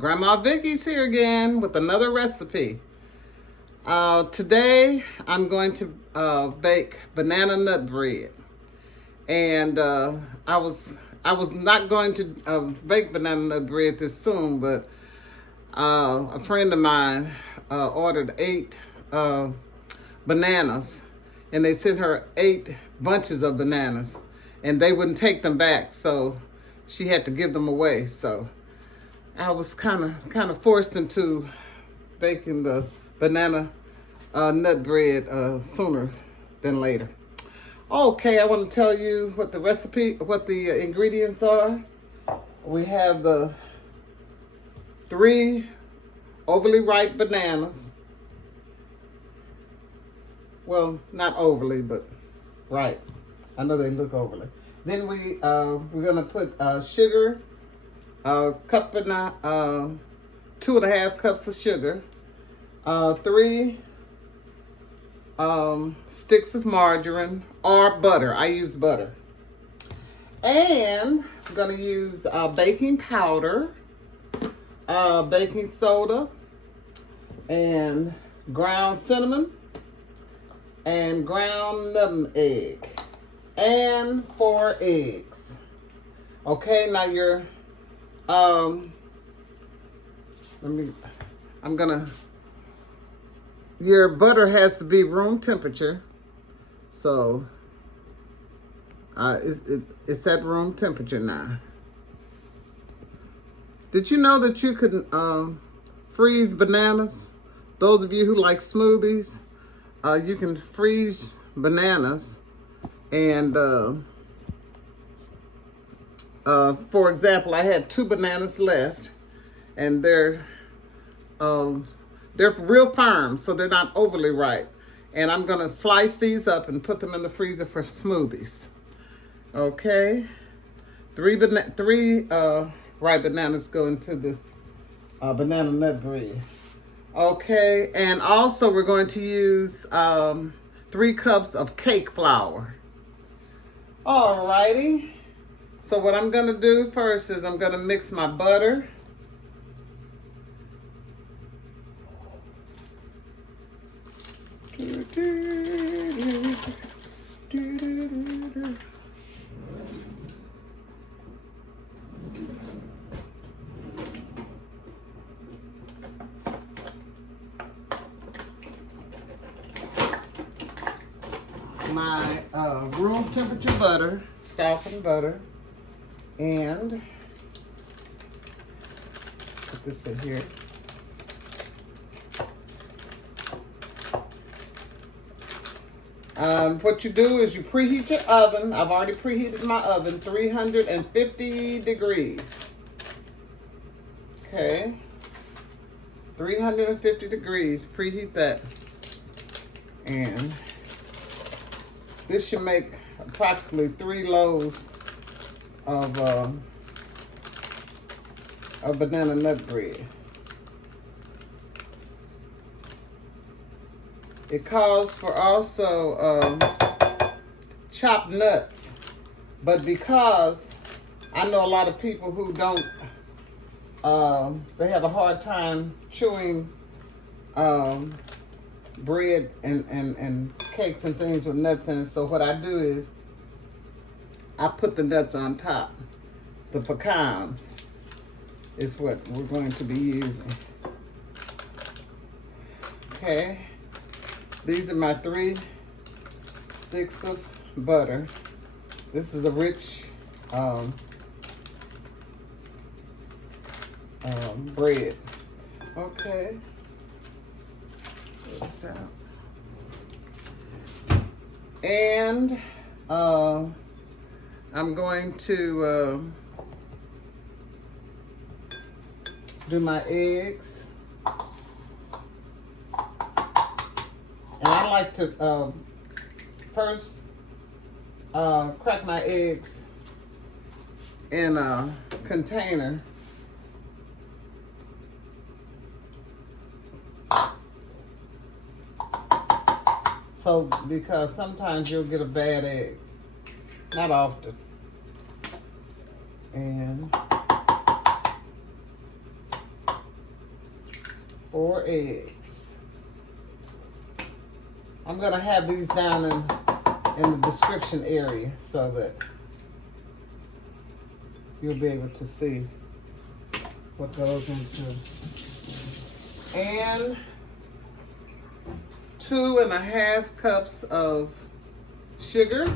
Grandma Vickie's here again with another recipe. Today I'm going to bake banana nut bread, and I was not going to bake banana nut bread this soon, but a friend of mine ordered 8 bananas, and they sent her 8 bunches of bananas, and they wouldn't take them back, so she had to give them away. So I was kind of forced into baking the banana nut bread sooner than later. Okay, I want to tell you what the ingredients are. We have the 3 overly ripe bananas. Well, not overly, but ripe. I know they look overly. Then we're gonna put sugar, cup and 2.5 cups of sugar, 3 sticks of margarine or butter. I use butter. And I'm gonna use baking powder, baking soda, and ground cinnamon, and ground nutmeg, and 4 eggs. Okay, now your butter has to be room temperature, so it's at room temperature now. Did you know that you can freeze bananas? Those of you who like smoothies, you can freeze bananas, and for example, I had 2 bananas left, and they're real firm, so they're not overly ripe. And I'm gonna slice these up and put them in the freezer for smoothies. Okay, 3 ripe bananas go into this banana nut bread. Okay, and also we're going to use 3 cups of cake flour. Alrighty, so what I'm gonna do first is I'm gonna mix my butter. My room temperature butter, softened butter, and put this in here. What you do is you preheat your oven. I've already preheated my oven, 350 degrees. Okay, 350 degrees, preheat that. And this should make approximately 3 loaves of banana nut bread. It calls for also chopped nuts, but because I know a lot of people who don't, they have a hard time chewing bread and cakes and things with nuts in it. So what I do is I put the nuts on top. The pecans is what we're going to be using. Okay, these are my 3 sticks of butter. This is a rich bread. Okay, get this out. And I'm going to do my eggs. And I like to first crack my eggs in a container. So, because sometimes you'll get a bad egg. Not often. And 4 eggs. I'm gonna have these down in the description area so that you'll be able to see what goes into. And 2.5 cups of sugar.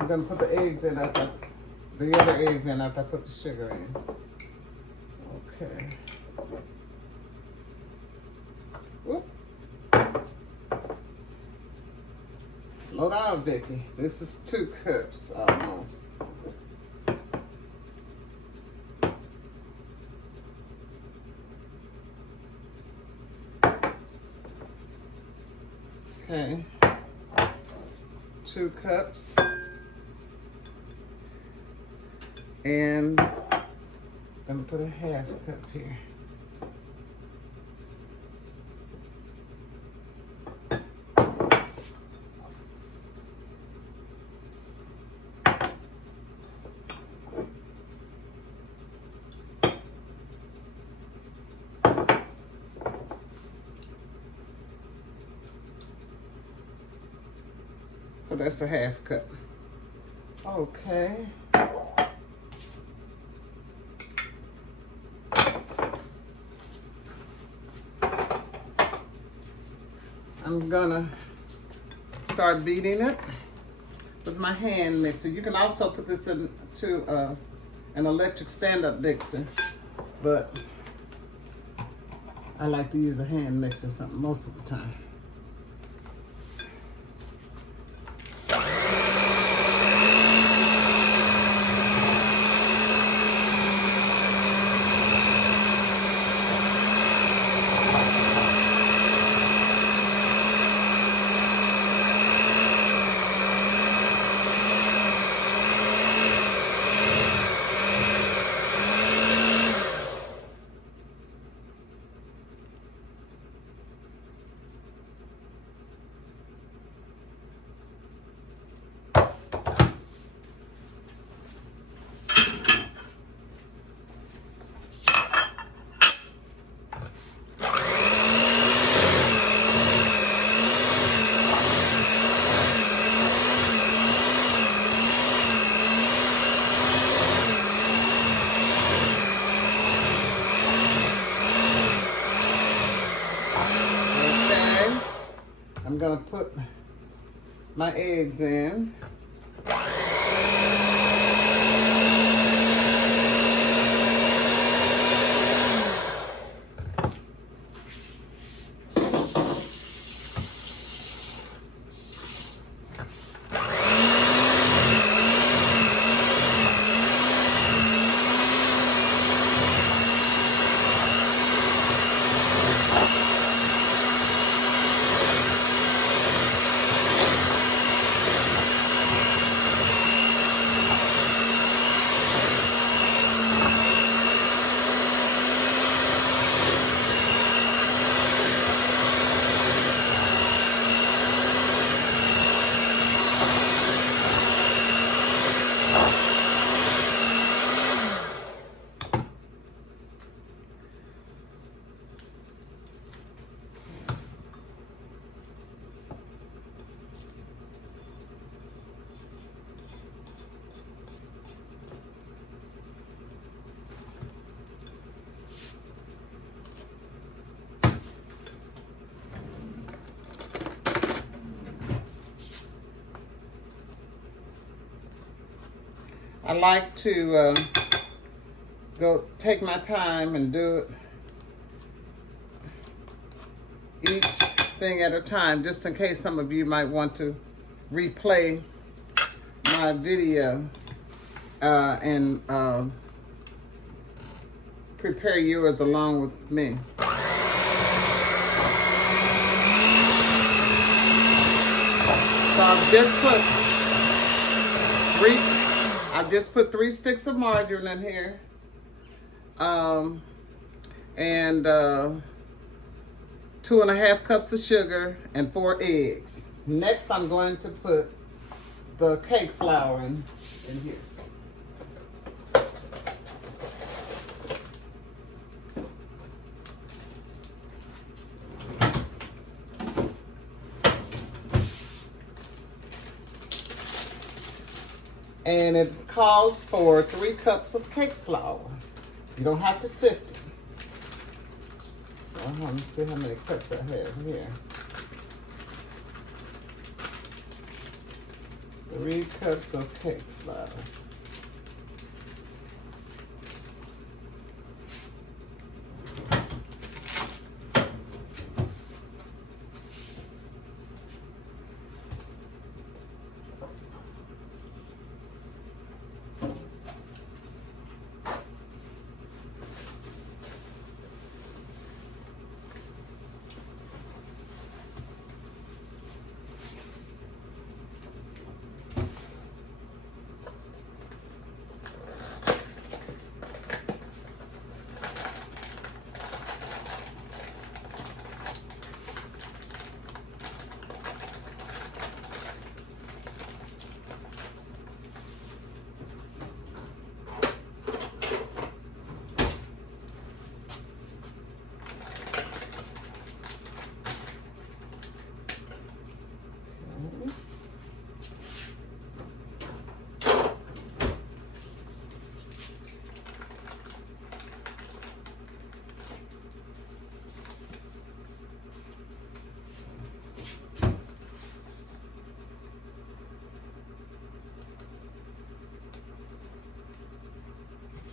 I'm gonna put the eggs in after the other eggs in after I put the sugar in. Okay. Whoop. Slow down, Vickie. This is 2 cups almost. Okay. 2 cups. And I'm gonna put a 1/2 cup here. So that's a 1/2 cup. Okay. I'm gonna start beating it with my hand mixer. You can also put this into an electric stand-up mixer, but I like to use a hand mixer most of the time. I'm gonna put my eggs in. I like to take my time and do it each thing at a time, just in case some of you might want to replay my video and prepare yours along with me. So I've just put 3 sticks of margarine in here, and 2.5 cups of sugar and 4 eggs. Next, I'm going to put the cake flour in here. And it calls for 3 cups of cake flour. You don't have to sift it. So let me see how many cups I have here. 3 cups of cake flour.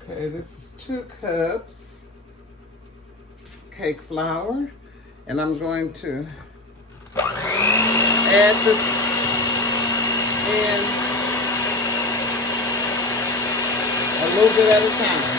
Okay, this is 2 cups cake flour, and I'm going to add this in a little bit at a time.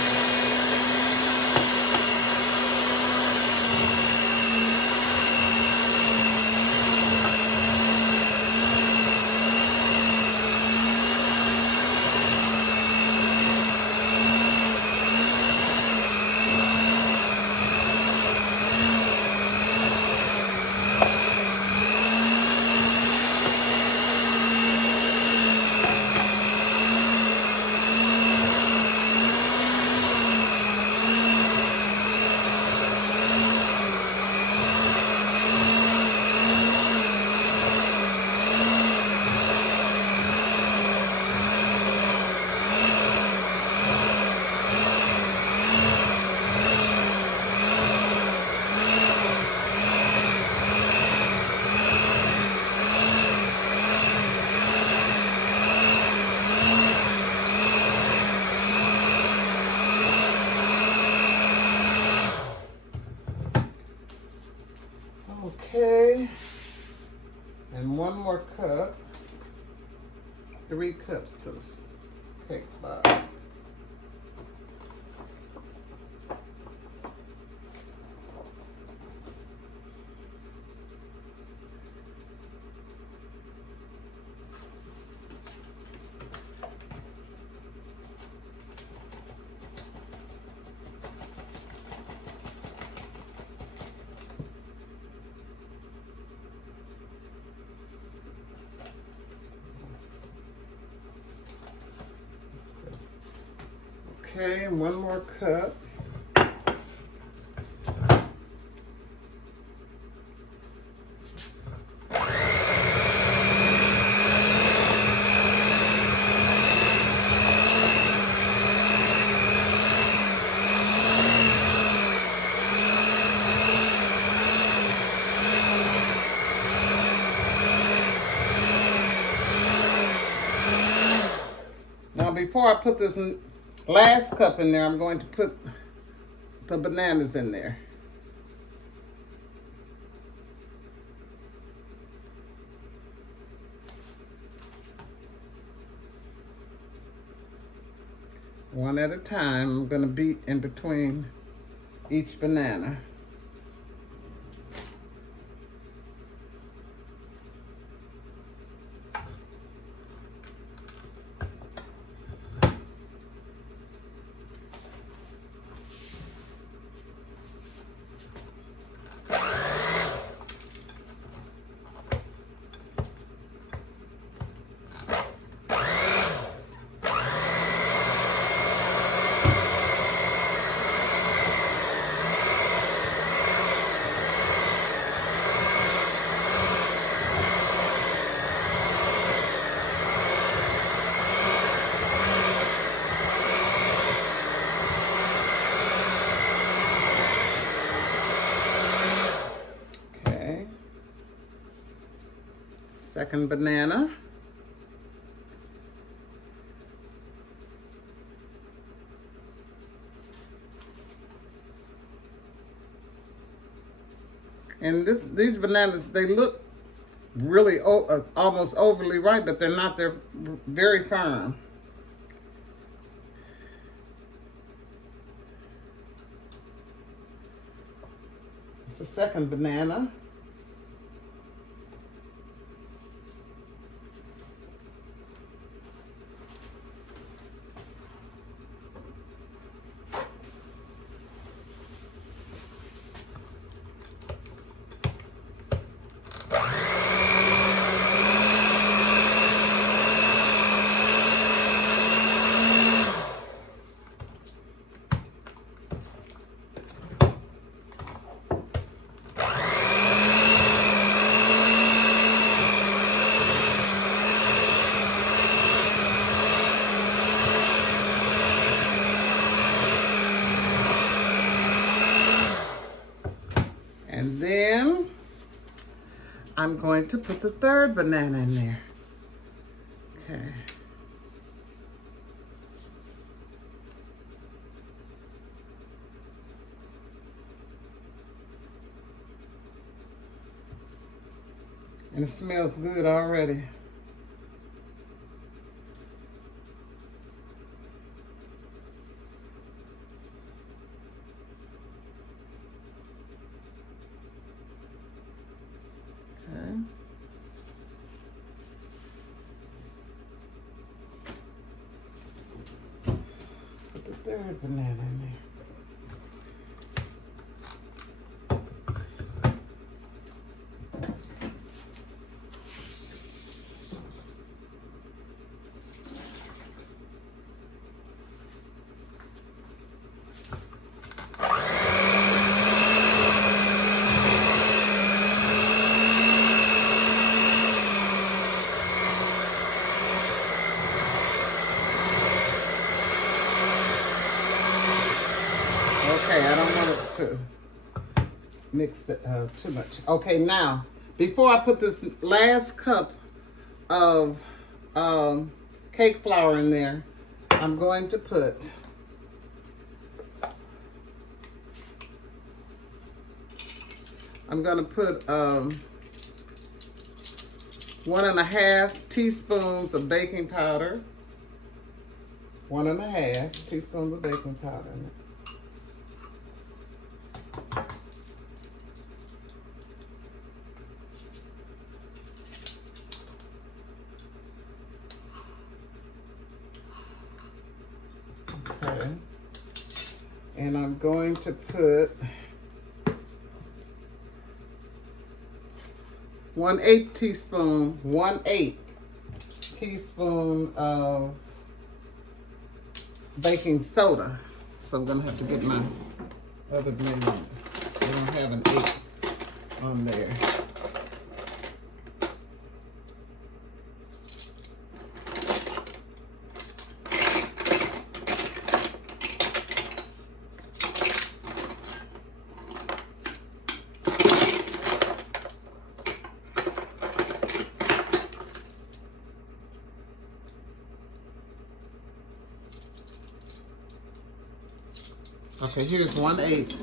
Okay, and 1 more cup, 3 cups of cake flour. Okay, and 1 more cup. Now before I put this last cup in there, I'm going to put the bananas in there. One at a time. I'm going to beat in between each banana. Second banana. And these bananas, they look really almost overly ripe, but they're not. They're very firm. It's the second banana. And then I'm going to put the third banana in there. Okay. And it smells good already. Okay. Put the third banana in there. Okay, I don't want it to mix it too much. Okay, now, before I put this last cup of cake flour in there, I'm going to put I'm going to put 1.5 teaspoons of baking powder. 1.5 teaspoons of baking powder in it. Okay. And I'm going to put 1/8 teaspoon of baking soda. So I'm gonna have to get my other blender. I don't have an 8 on there. Okay, here's 1/8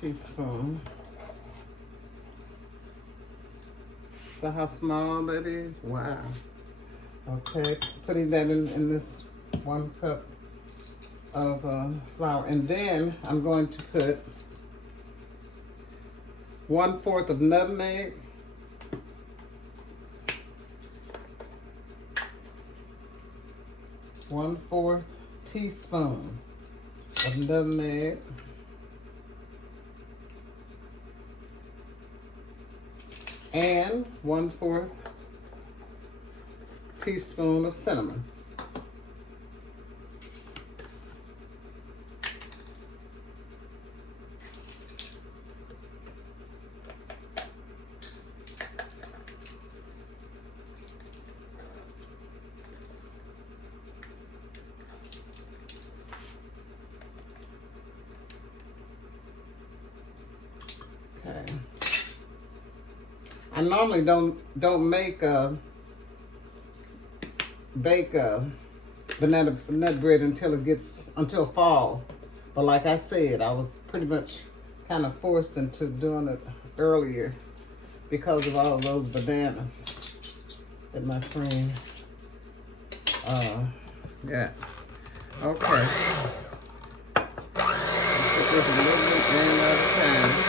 teaspoon. So how small that is? Wow. Okay, putting that in this 1 cup of flour. And then I'm going to put 1/4 of nutmeg. One-4 teaspoon of nutmeg. And 1/4 teaspoon of cinnamon. I normally don't make bake banana nut bread until fall. But like I said, I was pretty much kind of forced into doing it earlier because of all of those bananas that my friend got. Okay. Put this a little bit in at a time.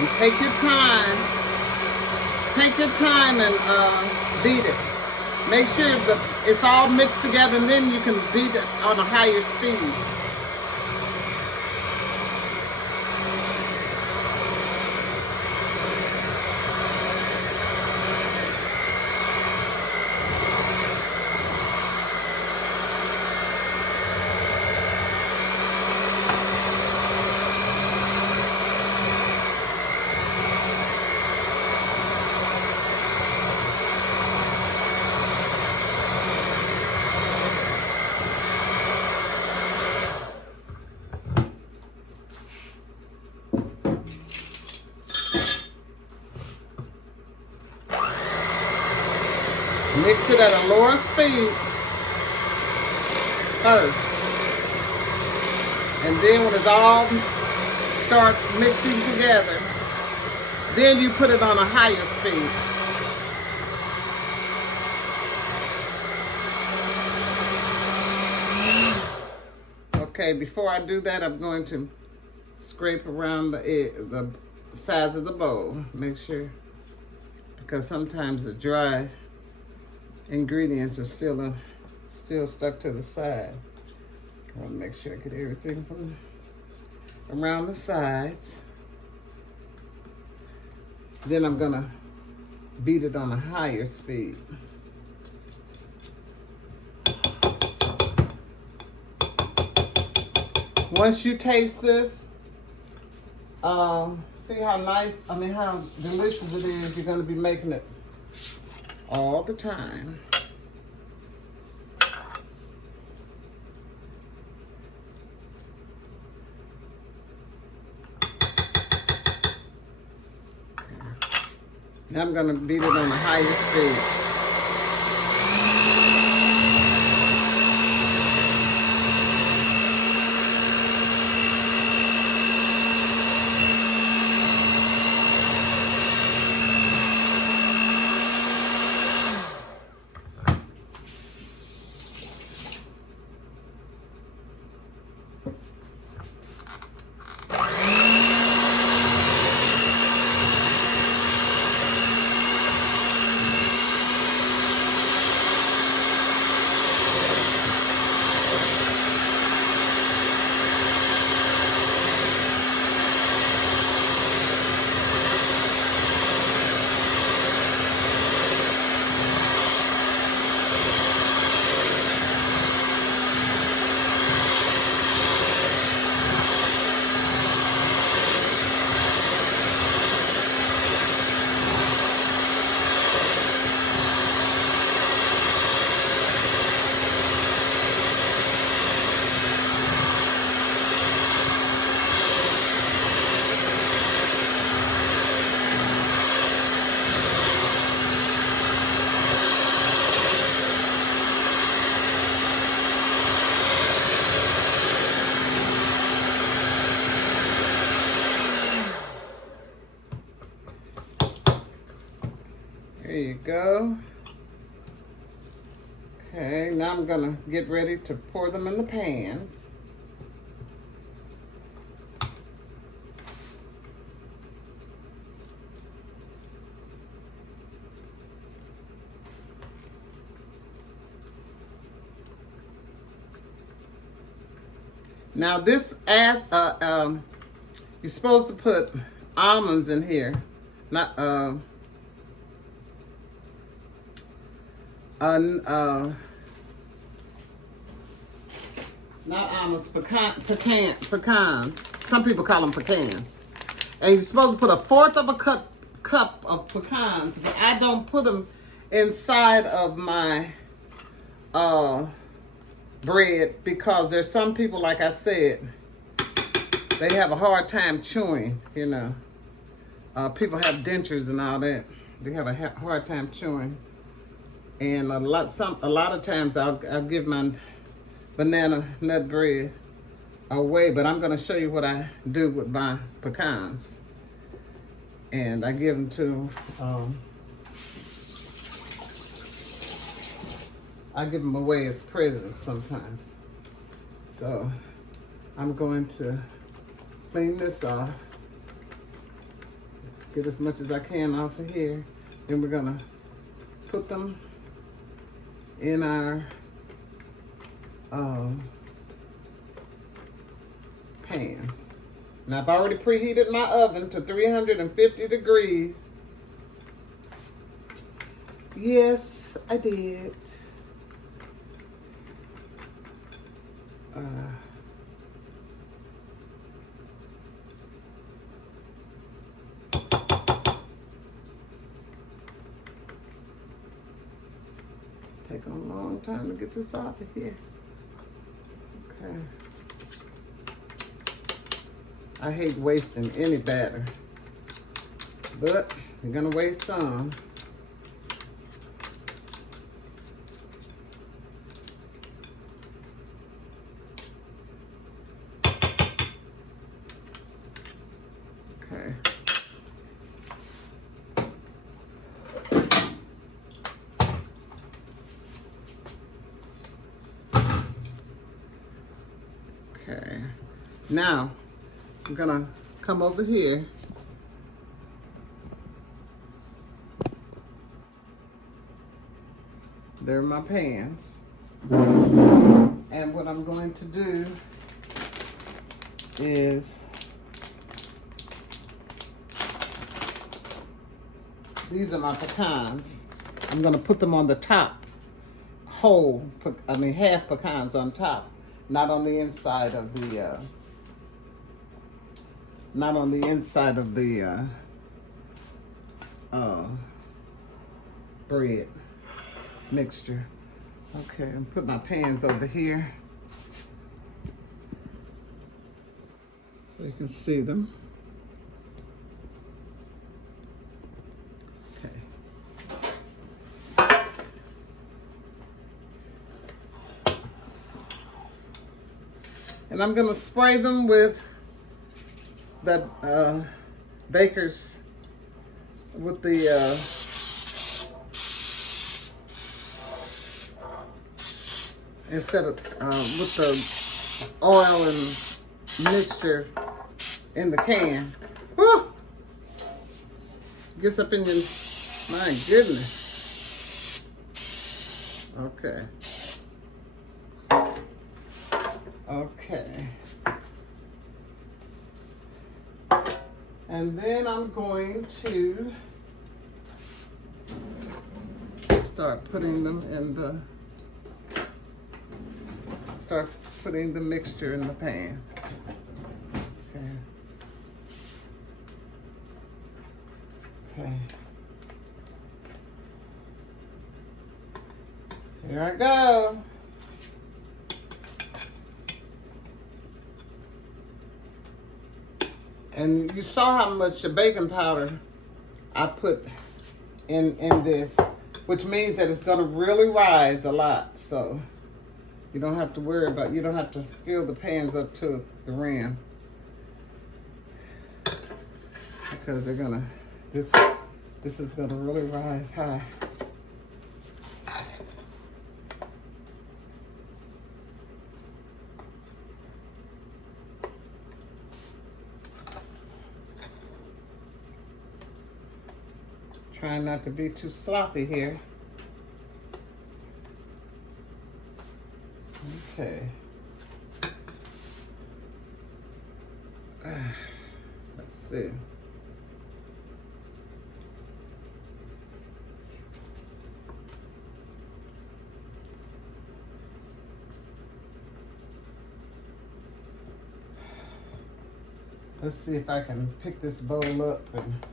You take your time. Take your time and beat it. Make sure it's all mixed together, and then you can beat it on a higher speed. Mix it at a lower speed first. And then when it's all starts mixing together, then you put it on a higher speed. Okay, before I do that, I'm going to scrape around the sides of the bowl. Make sure, because sometimes the dry ingredients are still stuck to the side. I want to make sure I get everything from around the sides. Then I'm gonna beat it on a higher speed. Once you taste this, see how how delicious it is. You're gonna be making it all the time. Now I'm gonna beat it on a higher speed. There you go. Okay, now I'm gonna get ready to pour them in the pans. Now this you're supposed to put almonds in here, not not almonds, pecans. Some people call them pecans. And you're supposed to put a fourth of a cup of pecans, but I don't put them inside of my bread because there's some people, like I said, they have a hard time chewing, you know. People have dentures and all that. They have a hard time chewing. And a lot of times I'll give my banana nut bread away, but I'm going to show you what I do with my pecans. And I give them to I give them away as presents sometimes. So I'm going to clean this off, get as much as I can off of here. Then we're gonna put them in our pans. Now I've already preheated my oven to 350 degrees. Yes, I did. Take a long time to get this off of here. Okay. I hate wasting any batter, but you're gonna waste some. Okay. Okay. Now, I'm gonna come over here. There are my pans. And what I'm going to do is these are my pecans. I'm gonna put them on the top, half pecans on top, not on the inside of the bread mixture. Okay, I'm putting my pans over here so you can see them. Okay. And I'm gonna spray them with the baker's, with the instead of with the oil and mixture in the can. Whew! Gets up in your, my goodness. Okay. Okay. And then I'm going to start putting them in the mixture in the pan. Okay. Okay. Here I go. And you saw how much baking powder I put in this, which means that it's gonna really rise a lot. So you don't have to worry about, you don't have to fill the pans up to the rim, because they're gonna, this is gonna really rise high. Trying not to be too sloppy here. Okay. See. Let's see if I can pick this bowl up and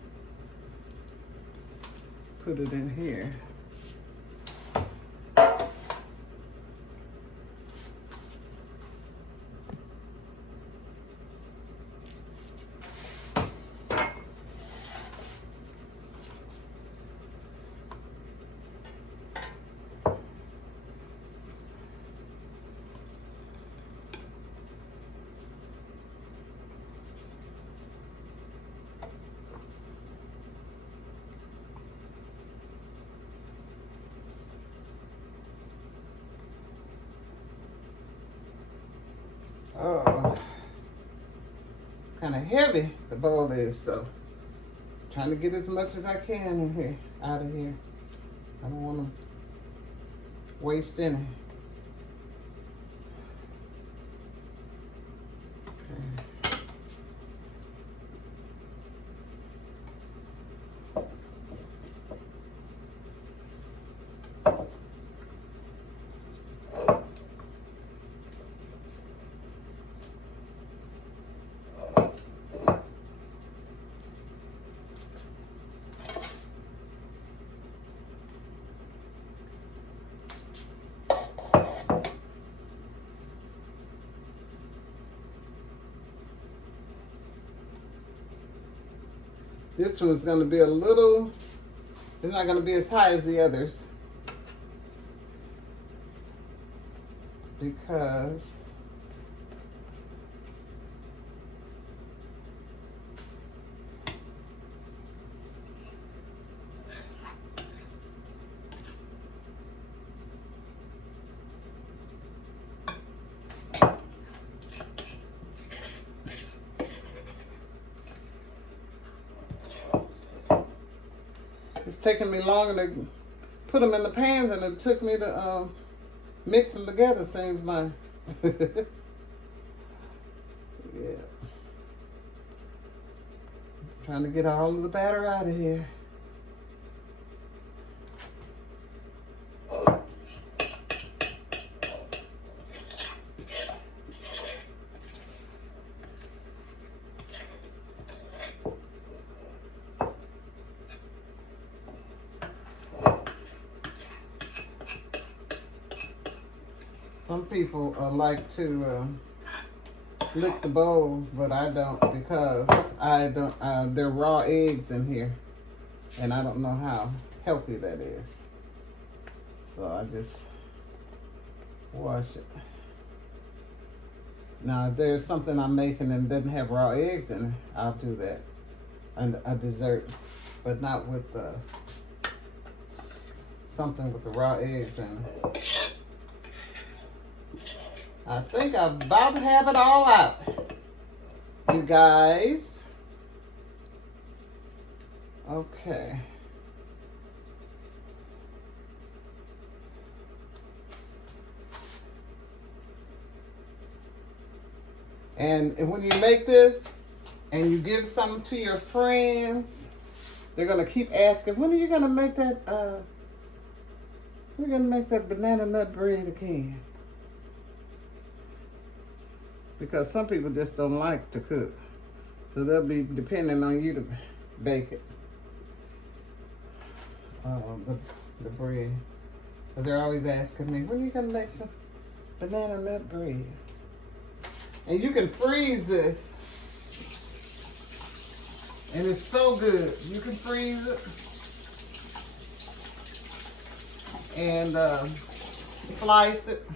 put it in here. Oh, kind of heavy the bowl is, so trying to get as much as I can in here, out of here. I don't want to waste any. Okay. This one's going to be a little, it's not going to be as high as the others because it's taking me longer to put them in the pans than it took me to mix them together, seems like. Yeah. Trying to get all of the batter out of here. Some people like to lick the bowl, but I don't because there are raw eggs in here, and I don't know how healthy that is. So I just wash it. Now, if there's something I'm making and doesn't have raw eggs in it, I'll do that. And a dessert, but not with something with the raw eggs in it. I think I'm about to have it all out, you guys. Okay. And when you make this and you give some to your friends, they're gonna keep asking, when are you gonna make that we're gonna make that banana nut bread again? Because some people just don't like to cook. So they'll be depending on you to bake it. The bread. Because they're always asking me, when are you going to make some banana nut bread? And you can freeze this. And it's so good. You can freeze it. And slice it.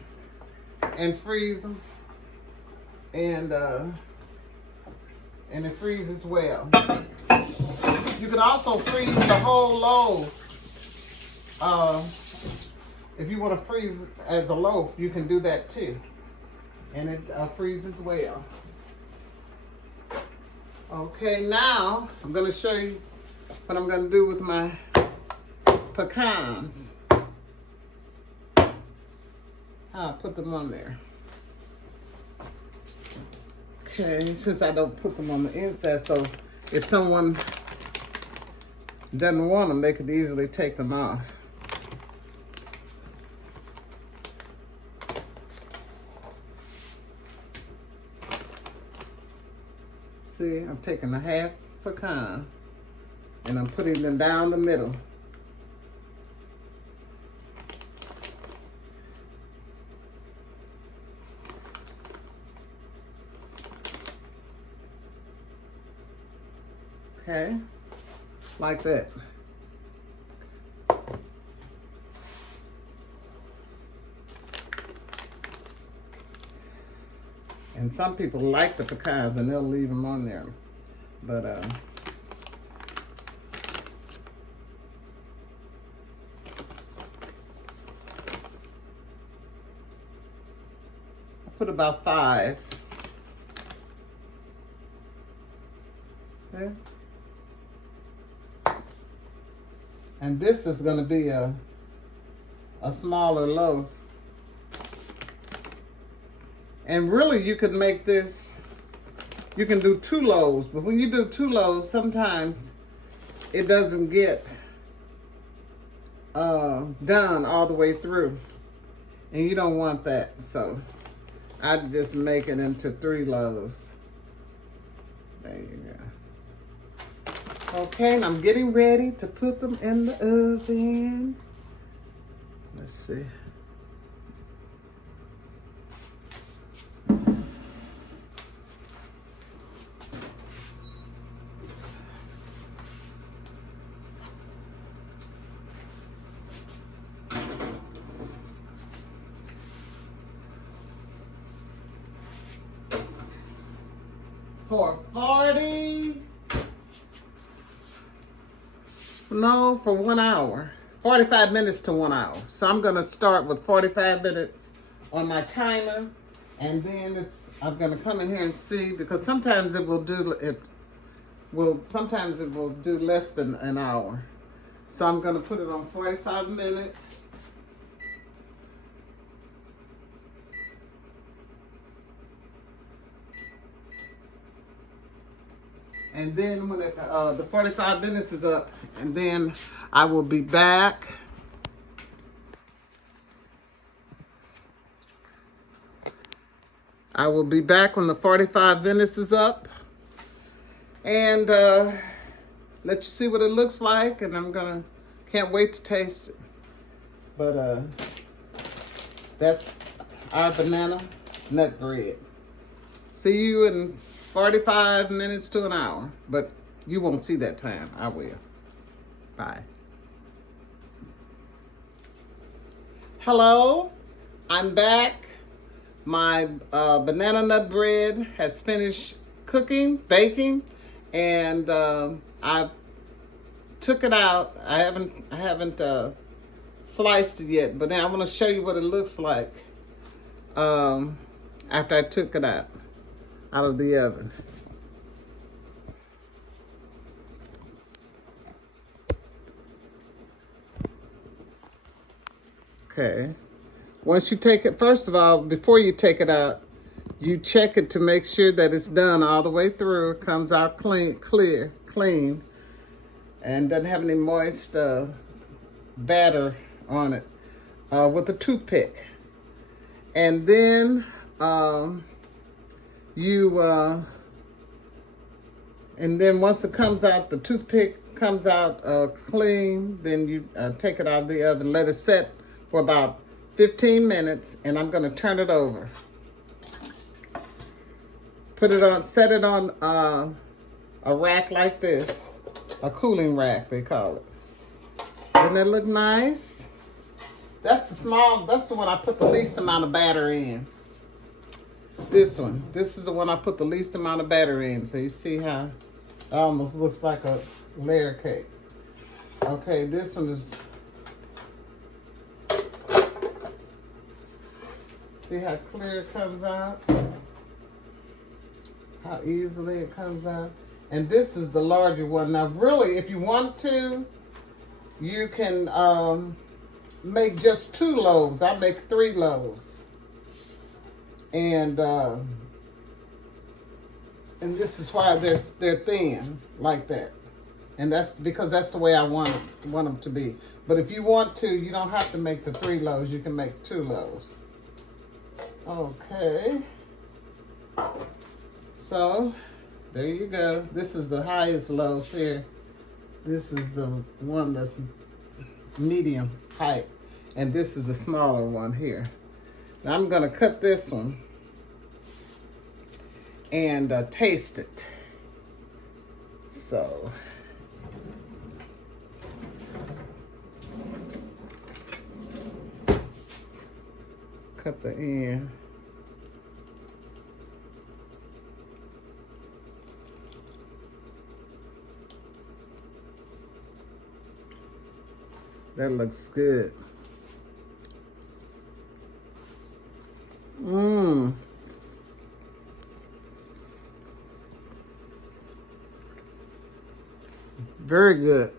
And freeze them. And it freezes well. You can also freeze the whole loaf. If you want to freeze it as a loaf, you can do that too. And it freezes well. Okay, now I'm going to show you what I'm going to do with my pecans. I'll put them on there. Okay, since I don't put them on the inside, so if someone doesn't want them, they could easily take them off. See, I'm taking a half pecan and I'm putting them down the middle. Okay, like that. And some people like the pecans and they'll leave them on there. But I put about 5. Okay. And this is going to be a smaller loaf. And really you could make this, you can do 2 loaves, but when you do 2 loaves, sometimes it doesn't get done all the way through. And you don't want that, so I'd just make it into 3 loaves. There you go. Okay, and I'm getting ready to put them in the oven. Let's see. For 1 hour. 45 minutes to 1 hour. So I'm gonna start with 45 minutes on my timer, and then I'm gonna come in here and see, because sometimes it will do less than an hour. So I'm gonna put it on 45 minutes. And then when the 45 minutes is up, and then I will be back. I will be back when the 45 minutes is up, and let you see what it looks like. And can't wait to taste it. But that's our banana nut bread. See you in 45 minutes to an hour, but you won't see that time. I will. Bye. Hello, I'm back. My banana nut bread has finished baking, and I took it out. I haven't sliced it yet, but now I'm going to show you what it looks like after I took it out of the oven. Okay. Once you take it, first of all, before you take it out, you check it to make sure that it's done all the way through. It comes out clean, and doesn't have any moist batter on it with a toothpick. And then and then once it comes out, the toothpick comes out clean, then you take it out of the oven, let it set for about 15 minutes, and I'm gonna turn it over. Set it on a rack like this, a cooling rack they call it. Doesn't that look nice? That's the one I put the least amount of batter in. This is the one I put the least amount of batter in. So you see how it almost looks like a layer cake. Okay, this one is, see how clear it comes out? How easily it comes out. And this is the larger one. Now really, if you want to, you can make just 2 loaves. I make 3 loaves. And And this is why they're thin like that. And that's because that's the way I want them to be. But if you want to, you don't have to make the 3 loaves. You can make 2 loaves. Okay. So, there you go. This is the highest loaf here. This is the one that's medium height. And this is the smaller one here. Now I'm going to cut this one and taste it. So, cut the end. That looks good. Mmm. Very good.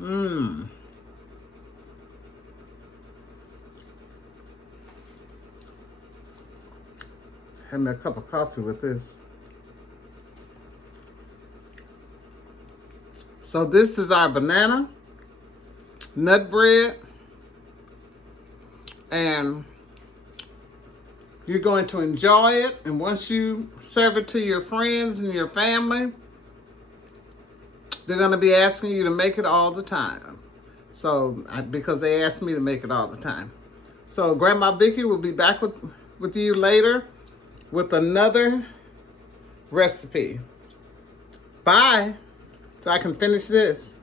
Mmm. Had me a cup of coffee with this. So this is our banana, nut bread, and you're going to enjoy it. And once you serve it to your friends and your family, they're going to be asking you to make it all the time. So, because they asked me to make it all the time. So Grandma Vickie will be back with you later with another recipe. Bye. So I can finish this.